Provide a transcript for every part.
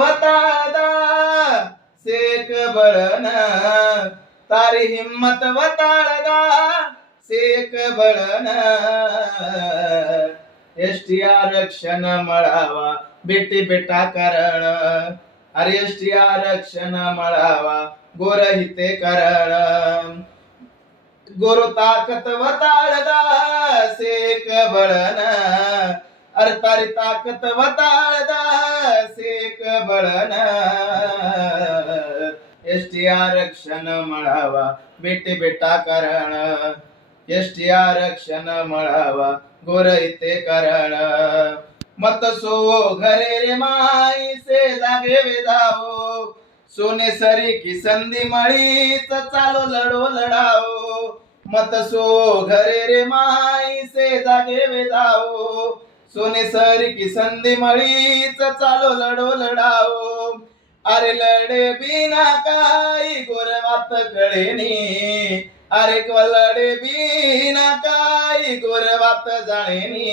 वताळदा सेक बळन तारी हिम्मत वताळदा सेक बळन एसटी आरक्षण मिळावा बेटी बेटा करण अरे एसटी आरक्षण मिळावा गोर हिते करण गोरो ताकत वताळदा सेक बळन अरे तारी ताकत वताळदा सेक बळन एसटी आरक्षण मिळावा बेटी बेटा करण एसटी आरक्षण मिळावा गोर इथे करण मत सो घरे रे माई से जागे वेदाओ सोने सरी की संधी मळीच चालो लढो लढाओ मत सो घरे रे माई से जागे वेदाओ सोने सरी की संधी मळीच चालो लढो लढाओ अरे लढे बिना काही गोरवात कळेनी अरे लढे बिना काही गोरवात जाणेनी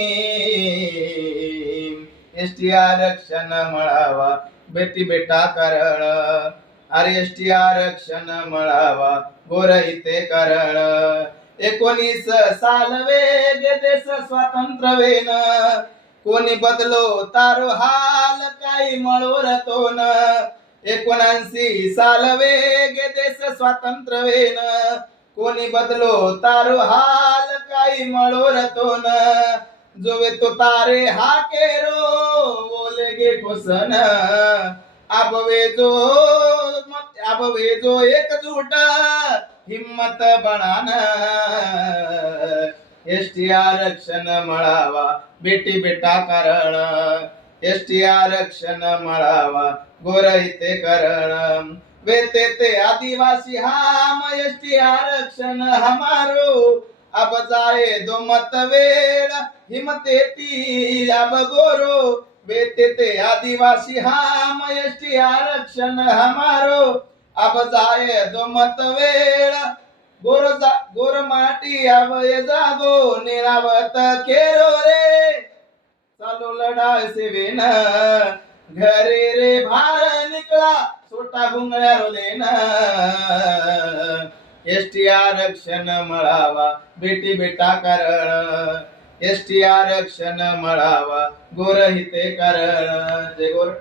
एसटी आरक्षण मिळावा बेटी बेटा करण अरे एसटी आरक्षण मिळावा गोर इथे करण 19 साल वेग देश स्वातंत्र्य वेन कोणी बदलो तारो हाल काही मळोर तोन 79 साल वेग देश स्वातंत्र्य वेन कोणी बदलो तारो हाल काही मळोर तोन जोवे तो तारे हाके रो बोले गे घोसन आबवे जो एकजूट हिम्मत बनान एसटी आरक्षण मिळावा बेटी बेटा करण एसटी आरक्षण मिळावा गोर इथे करण वेते ते आदिवासी हम एसटी आरक्षण हमारो अब जाए दो मत वेड़ हिम्मते ती अब गोरो वेते ते आदिवासी हम एसटी आरक्षण हमारो अब जाए दो मत वेड़ गोर माटी अब ये जागो निरावत केरो रे चालो लढाई से वेन घरे रे भार निकला छोटा घुंगळ्या रोलेन एसटी आरक्षण मिळावा बेटी बेटा करण एसटी आरक्षण मिळावा गोर हिते करण जय गोर